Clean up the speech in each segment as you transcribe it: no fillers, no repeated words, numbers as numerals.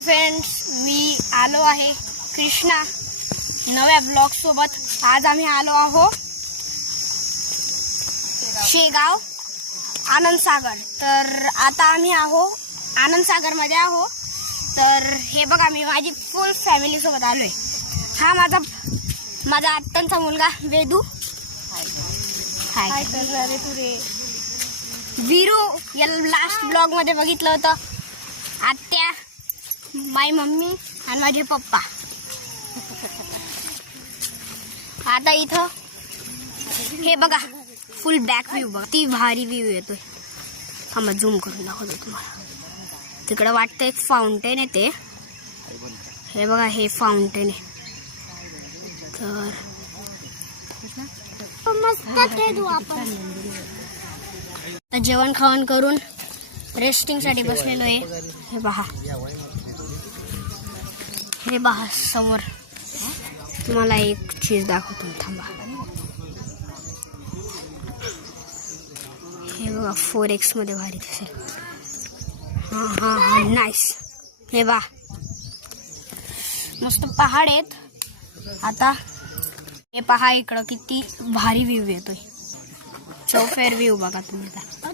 Friends, मी आलो आहे कृष्णा नव्या ब्लॉग सोबत. आज आम्ही आलो आहो शेगाव आनंदसागर. तर आता आम्ही आनंदसागर मध्ये आहो. तर हे बघा, मी माझी फुल फॅमिली सोबत आलोय. हा माझा आत्यांचा मुलगा वेदू. हाय करणारे तुरे. वीरू या लास्ट ब्लॉग मध्ये बघितलं होतं. आत्या, माय मम्मी आणि माझे पप्पा. आता इथं हे बघा, फुल बॅक व्ह्यू बघा, ती भारी व्ह्यू येतोय. थांबा, झूम करून दाखवतो तुम्हाला. तिकडं वाटतं एक फाउंटेन आहे. ते हे बघा, हे फाउंटेन आहे. तर जेवण खावण करून रेस्टिंग साठी बसलेलो आहे. हे पहा समोर. तुम्हाला एक चीज दाखवतो, थांबा. हे बघा, 4x मध्ये भारी दिसेल. हा नाईस. हे बघा, मस्त पहाड आहेत. आता हे पहा, इकडं किती भारी व्ह्यू येतोय. चौफेर व्ह्यू बघा तुम्ही.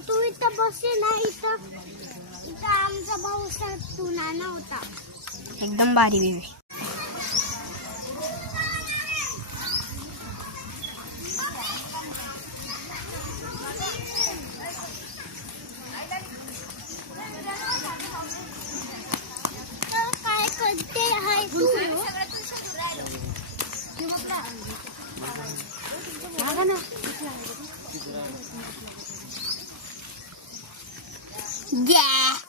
तू इथं बसली ना, इथं आमचा भाऊ नाना होता. एकदम भारी व्ह्यू आहे. काय करते आहे तू? Yeah.